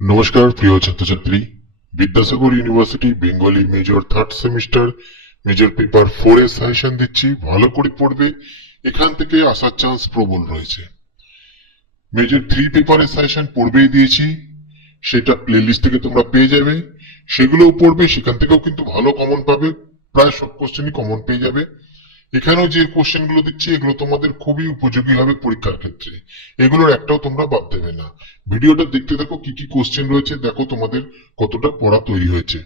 নমস্কার প্রিয় ছাত্রছাত্রী, Vidyasagar university Bengali major third semester major paper 4 এর সাজেশন দিচ্ছি। ভালো করে পড়বে, এখান থেকে আসার চান্স প্রবল রয়েছে। মেজর 3 পেপারের সাজেশন পড়বেই দিয়েছি, সেটা প্লেলিস্ট থেকে তোমরা পেয়ে যাবে, সেগুলোও পড়বে, সেখান থেকেও কিন্তু ভালো কমন পাবে, প্রায় সব কোশ্চেনই কমন পেয়ে যাবে। এখানেও যে কোশ্চেন গুলো দিচ্ছি এগুলো তোমাদের খুবই উপযোগী হবে পরীক্ষার ক্ষেত্রে, এগুলোর একটাও তোমরা বাদ দেবে না। ভিডিওটা দেখতে দেখো কি কি কোশ্চেন রয়েছে, দেখো তোমাদের কতটা পড়া তৈরি হয়েছে।